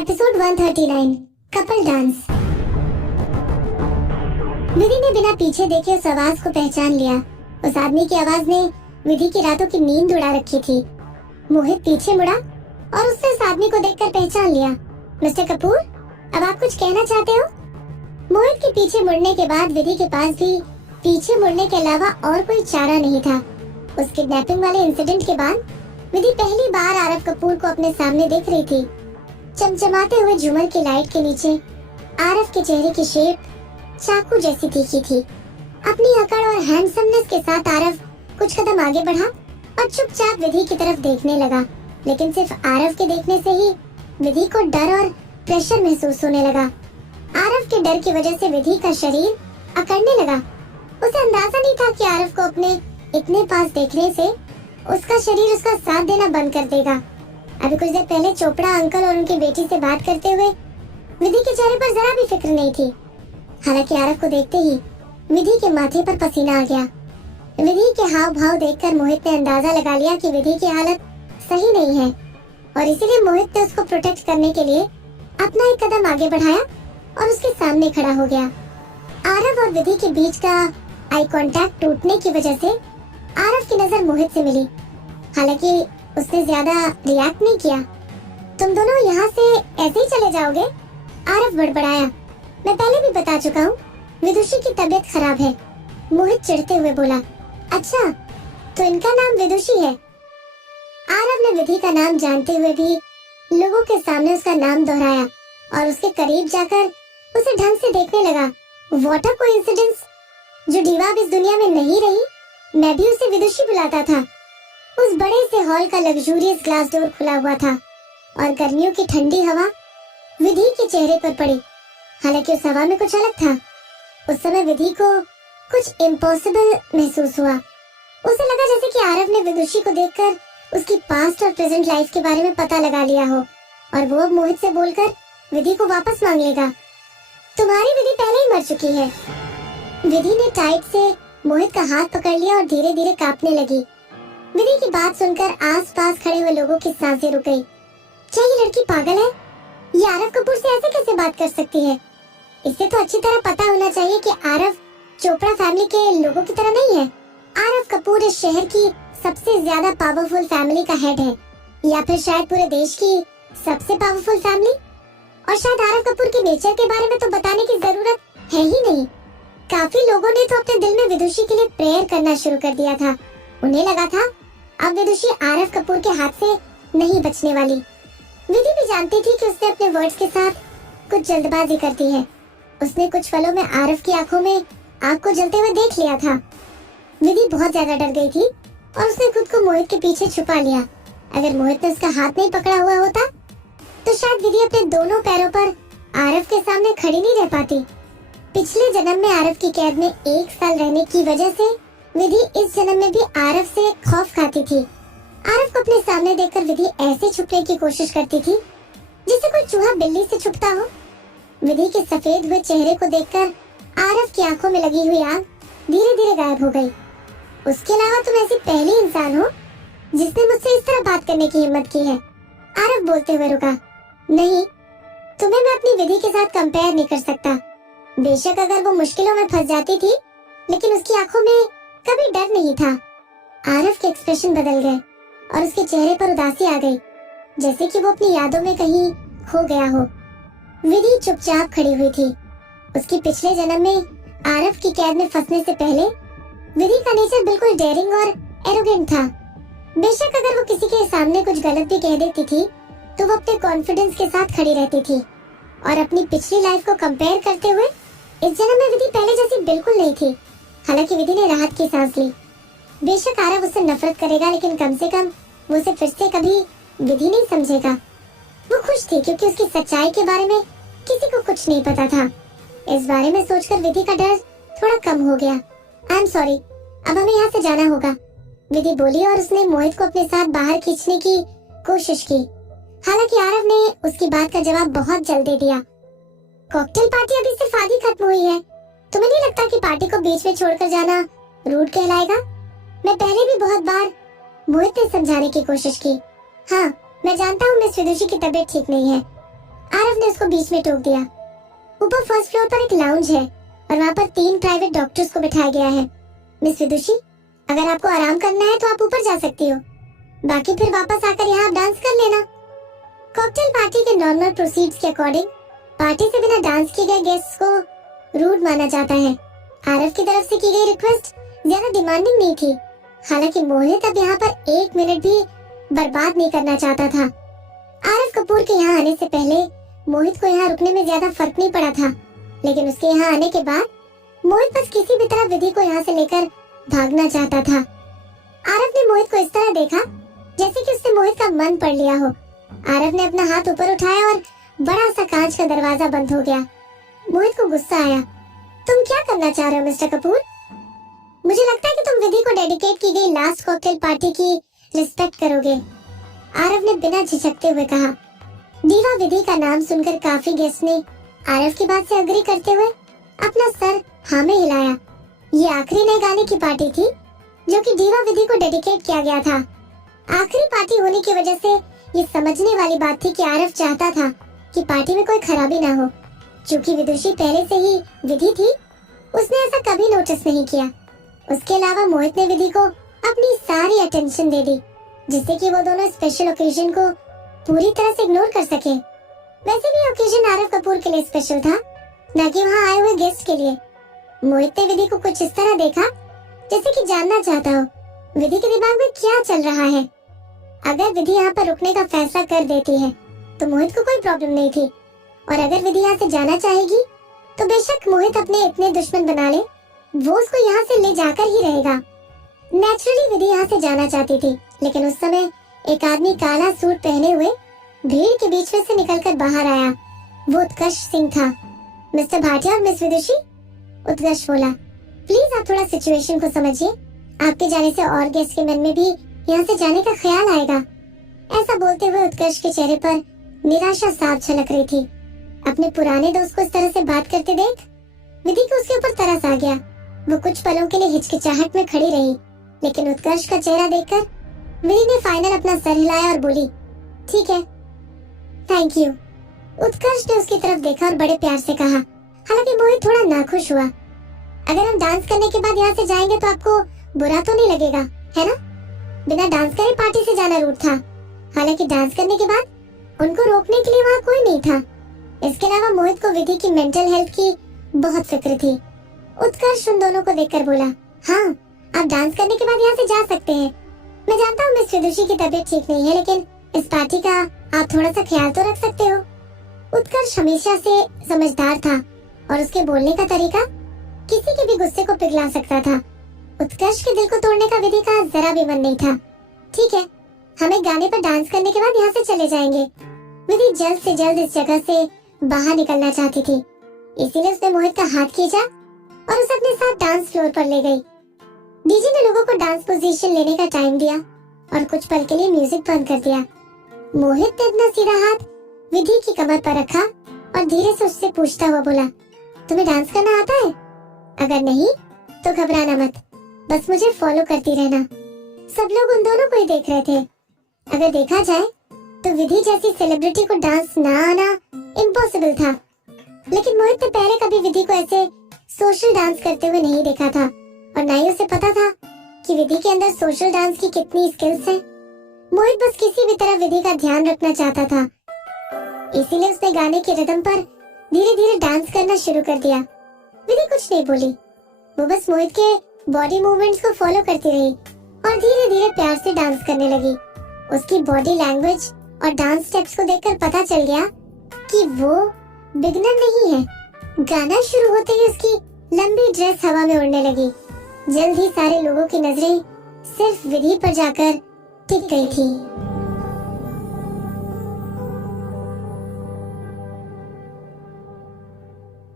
Episode 139 couple dance. विधि ने बिना पीछे देखे उस आवाज को पहचान लिया। उस आदमी की आवाज ने विधि की रातों की नींद उड़ा रखी थी। मोहित पीछे मुड़ा और उसने उस आदमी को देखकर पहचान लिया। मिस्टर कपूर, अब आप कुछ कहना चाहते हो? मोहित के पीछे मुड़ने के बाद विधि के पास भी पीछे मुड़ने के अलावा और कोई चारा नहीं था। उस किडनैपिंग वाले इंसिडेंट के बाद विधि पहली बार आरव कपूर को अपने सामने देख रही थी। चमचमाते हुए झूमर की लाइट के नीचे आरव के चेहरे की शेप चाकू जैसी तीखी थी। अपनी अकड़ और हैंडसमनेस के साथ आरव कुछ कदम आगे बढ़ा और चुपचाप विधि की तरफ देखने लगा। लेकिन सिर्फ आरव के देखने से ही विधि को डर और प्रेशर महसूस होने लगा। आरव के डर की वजह से विधि का शरीर अकड़ने लगा। उसे अंदाजा नहीं था कि आरव को अपने इतने पास देखने से उसका शरीर उसका साथ देना बंद कर देगा। अभी कुछ देर पहले चोपड़ा अंकल और उनकी बेटी से बात करते हुए विधि के चेहरे पर जरा भी फिक्र नहीं थी। हालांकि आरव को देखते ही विधि के माथे पर पसीना आ गया। विधि के हाव भाव देखकर मोहित ने अंदाजा लगा लिया कि विधि की हालत सही नहीं है और इसीलिए मोहित ने उसको प्रोटेक्ट करने के लिए अपना एक कदम आगे बढ़ाया और उसके सामने खड़ा हो गया। आरव और विधि के बीच का आई कांटेक्ट टूटने की वजह से आरव की नजर मोहित से मिली। हालांकि उसने ज्यादा रिएक्ट नहीं किया। तुम दोनों यहाँ से ऐसे ही चले जाओगे? आरव बड़बड़ाया। मैं पहले भी बता चुका हूँ, विदुषी की तबीयत खराब है। मोहित चिढ़ते हुए बोला। अच्छा, तो इनका नाम विदुषी है? आरव ने विधि का नाम जानते हुए भी लोगों के सामने उसका नाम दोहराया और उसके करीब जाकर उसे ढंग से देखने लगा। What a coincidence! जो डीवा अब इस दुनिया में नहीं रही, मैं भी उसे विदुषी बुलाता था। उस बड़े से हॉल का लग्जूरियस ग्लास डोर खुला हुआ था और गर्मियों की ठंडी हवा विधि के चेहरे पर पड़ी। हालांकि उस हवा में कुछ अलग था। उस समय विधि को कुछ इम्पॉसिबल महसूस हुआ। उसे लगा जैसे कि आरव ने विदुषी को देखकर उसकी पास्ट और प्रेजेंट लाइफ के बारे में पता लगा लिया हो और वो अब मोहित से बोलकर विधि को वापस मांग लेगा। तुम्हारी विधि पहले ही मर चुकी है। विधि ने टाइट से मोहित का हाथ पकड़ लिया और धीरे धीरे कांपने लगी। विधि की बात सुनकर आसपास खड़े हुए लोगों की सांसें रुक गई। क्या ये लड़की पागल है? ये आरव कपूर से ऐसे कैसे बात कर सकती है? इसे तो अच्छी तरह पता होना चाहिए कि आरव चोपड़ा फैमिली के लोगों की तरह नहीं है। आरव कपूर इस शहर की सबसे ज्यादा पावरफुल फैमिली का हेड है, या फिर शायद पूरे देश की सबसे पावरफुल फैमिली। और शायद आरव कपूर के नेचर के बारे में तो बताने की जरूरत है ही नहीं। काफी लोगों ने तो अपने दिल में विदुषी के लिए प्रेयर करना शुरू कर दिया था। उन्हें लगा था अब विदुषी आरव कपूर के हाथ से नहीं बचने वाली। विधि भी जानती थी कि उसने अपने वर्ड्स के साथ कुछ जल्दबाजी कर दी है। उसने कुछ पलों में आरव की आंखों में आग को जलते हुए देख लिया था। विधि बहुत ज्यादा डर गई थी और उसने खुद को मोहित के पीछे छुपा लिया। अगर मोहित ने उसका हाथ नहीं पकड़ा हुआ होता तो शायद विधि अपने दोनों पैरों पर आरव के सामने खड़ी नहीं रह पाती। पिछले जन्म में आरव की कैद में 1 साल रहने की वजह से विधि इस जन्म में भी आरव से खौफ खाती थी। आरव को अपने सामने देखकर विधि ऐसे छुपने की कोशिश करती थी जैसे कोई चूहा बिल्ली से छुपता हो। विधि के सफेद हुए चेहरे को देखकर आरव की आंखों में लगी हुई आग धीरे धीरे गायब हो गई। उसके अलावा तुम ऐसी पहली इंसान हो जिसने मुझसे इस तरह बात करने की हिम्मत की है। आरव बोलते हुए रुका। नहीं, तुम्हें मैं अपनी विधि के साथ कंपेयर नहीं कर सकता। बेशक अगर वो मुश्किलों में फंस जाती थी, लेकिन उसकी आंखों में कभी डर नहीं था। आरव के एक्सप्रेशन बदल गए और उसके चेहरे पर उदासी आ गई, जैसे कि वो अपनी यादों में कहीं खो गया हो। विधि चुपचाप खड़ी हुई थी। उसकी पिछले जन्म में आरव की कैद में फंसने से पहले विधि का नेचर बिल्कुल डेयरिंग और एरोगेंट था। बेशक अगर वो किसी के सामने कुछ गलत भी कह देती थी तो वो अपने कॉन्फिडेंस के साथ खड़ी रहती थी। और अपनी पिछली लाइफ को कंपेयर करते हुए इस जन्म में विधि पहले जैसी बिल्कुल नहीं थी। हालांकि विधि ने राहत की सांस ली। बेशक आरव उससे नफरत करेगा, लेकिन कम से कम वो उसे फिर से कभी विधि नहीं समझेगा। वो खुश थी क्योंकि उसकी सच्चाई के बारे में किसी को कुछ नहीं पता था। इस बारे में सोचकर विधि का डर थोड़ा कम हो गया। आई एम सॉरी, अब हमें यहाँ से जाना होगा, विधि बोली और उसने मोहित को अपने साथ बाहर खींचने की कोशिश की। हालांकि आरव ने उसकी बात का जवाब बहुत जल्द दे दिया। कॉकटेल पार्टी अभी सिर्फ आधी खत्म हुई है। तुम्हें नहीं लगता कि पार्टी को बीच में छोड़कर जाना रूड कहलाएगा? मैं पहले भी बहुत बार मोहित ने समझाने की कोशिश की। हाँ, मैं जानता हूँ मिस विदुषी की तबीयत ठीक नहीं है। आरव ने उसको बीच में टोक दिया। ऊपर फर्स्ट फ्लोर पर एक लाउंज है और वहाँ पर 3 प्राइवेट डॉक्टर्स को बिठाया गया है। मिस विदुषी, अगर आपको आराम करना है तो आप ऊपर जा सकती हो, बाकी फिर वापस आकर यहाँ आप डांस कर लेना। कॉकटेल पार्टी के नॉर्मल प्रोसीड्स के अकॉर्डिंग पार्टी से बिना डांस किए गए गेस्ट्स को रूड माना जाता है। आरव की तरफ से की गई रिक्वेस्ट ज्यादा डिमांडिंग नहीं थी, हालांकि मोहित अब यहाँ पर 1 मिनट भी बर्बाद नहीं करना चाहता था। आरव कपूर के यहाँ आने से पहले मोहित को यहाँ रुकने में ज्यादा फर्क नहीं पड़ा था, लेकिन उसके यहाँ आने के बाद मोहित बस किसी भी तरह विधि को यहाँ से लेकर भागना चाहता था। आरव ने मोहित को इस तरह देखा जैसे कि उसने मोहित का मन पढ़ लिया हो। आरव ने अपना हाथ ऊपर उठाया और बड़ा सा कांच का दरवाजा बंद हो गया। मोहित को गुस्सा आया। तुम क्या करना चाह रहे हो मिस्टर कपूर? मुझे लगता है कि तुम विधि को डेडिकेट की गई लास्ट कॉकटेल पार्टी की रिस्पेक्ट करोगे, आरव ने बिना झिझकते हुए कहा। दीवा विधि का नाम सुनकर काफी गेस्ट ने आरव की बात से अग्री करते हुए अपना सर हाँ में हिलाया। ये आखिरी नए गाने की पार्टी थी जो कि दीवा विधि को डेडिकेट किया गया था। आखिरी पार्टी होने की वजह से ये समझने वाली बात थी कि आरव चाहता था कि पार्टी में कोई खराबी ना हो। चूंकि विदुषी पहले से ही विधि थी, उसने ऐसा कभी नोटिस नहीं किया। उसके अलावा मोहित ने विधि को अपनी सारी अटेंशन दे दी, जिससे कि वो दोनों स्पेशल ओकेजन को पूरी तरह से इग्नोर कर सके। वैसे भी ओकेजन आरव कपूर के लिए स्पेशल था, न कि वहाँ आए हुए गेस्ट के लिए। मोहित ने विधि को कुछ इस तरह देखा जैसे कि जानना चाहता हो विधि के दिमाग में क्या चल रहा है। अगर विधि यहाँ पर रुकने का फैसला कर देती है तो मोहित को कोई प्रॉब्लम नहीं थी, और अगर विधि यहाँ से जाना चाहेगी तो बेशक मोहित अपने इतने दुश्मन बना ले, वो उसको यहाँ से ले जाकर ही रहेगा। नेचुरली विधि यहाँ से जाना चाहती थी, लेकिन उस समय एक आदमी काला सूट पहने हुए भीड़ के बीच में से निकलकर बाहर आया। वो उत्कर्ष सिंह था। मिस्टर भाटिया और मिस विदुषी, उत्कर्ष बोला, प्लीज आप थोड़ा सिचुएशन को समझिए। आपके जाने से और गेस्ट के मन में भी यहाँ से जाने का ख्याल आएगा। ऐसा बोलते हुए उत्कर्ष के चेहरे पर निराशा साफ झलक रही थी। अपने पुराने दोस्त को इस तरह से बात करते देख विधि को उसके ऊपर तरस आ गया। वो कुछ पलों के लिए हिचकिचाहट में खड़ी रही, लेकिन उत्कर्ष का चेहरा देखकर विधि ने फाइनल अपना सर हिलाया और बोली, ठीक है, थैंक यू। उत्कर्ष ने उसकी तरफ देखा और बड़े प्यार से कहा। हालांकि मोहित थोड़ा नाखुश हुआ। अगर हम डांस करने के बाद यहाँ से जाएंगे तो आपको बुरा तो नहीं लगेगा, है ना? बिना डांस करे पार्टी से जाना रूट था। हालांकि डांस करने के बाद उनको रोकने के लिए वहाँ कोई नहीं था। इसके अलावा मोहित को विधि की मेंटल हेल्थ की बहुत फिक्र थी। उत्कर्ष उन दोनों को देखकर बोला, हाँ, आप डांस करने के बाद यहाँ से जा सकते हैं। मैं जानता हूँ मिस विदुषी की तबीयत ठीक नहीं है, लेकिन इस पार्टी का आप थोड़ा सा ख्याल तो रख सकते हो। उत्कर्ष हमेशा से समझदार था और उसके बोलने का तरीका किसी के भी गुस्से को पिघला सकता था। उत्कर्ष के दिल को तोड़ने का विधि का जरा भी मन नहीं था। ठीक है, हम एक गाने पर डांस करने के बाद यहाँ से चले जाएंगे। विधि जल्द से जल्द इस जगह से बाहर निकलना चाहती थी, इसीलिए उसने मोहित का हाथ खींचा और उसे अपने साथ डांस फ्लोर पर ले गई। डीजे ने लोगों को डांस पोजीशन लेने का टाइम दिया और कुछ पल के लिए म्यूजिक बंद कर दिया। मोहित ने अपना सीधा हाथ विधि की कमर पर रखा और धीरे से उससे पूछता हुआ बोला, तुम्हें डांस करना आता है? अगर नहीं तो घबराना मत, बस मुझे फॉलो करती रहना। सब लोग उन दोनों को ही देख रहे थे। अगर देखा जाए तो विधि जैसी सेलिब्रिटी को डांस ना आना इम्पॉसिबल था, लेकिन मोहित ने पहले कभी विधि को ऐसे सोशल डांस करते हुए नहीं देखा था और ना ही उसे पता था कि विधि के अंदर सोशल डांस की कितनी स्किल्स हैं। मोहित बस किसी भी तरह विधि का ध्यान रखना चाहता था, इसीलिए उसने गाने के रिदम पर धीरे धीरे डांस करना शुरू कर दिया। विधि कुछ नहीं बोली, वो बस मोहित के बॉडी मूवमेंट्स को फॉलो करती रही और धीरे धीरे प्यार से डांस करने लगी। उसकी बॉडी लैंग्वेज और डांस स्टेप्स को देखकर पता चल गया कि वो बिगनर नहीं है। गाना शुरू होते ही उसकी लंबी ड्रेस हवा में उड़ने लगी। जल्द ही सारे लोगों की नजरें सिर्फ विधि पर जाकर टिक गई थी।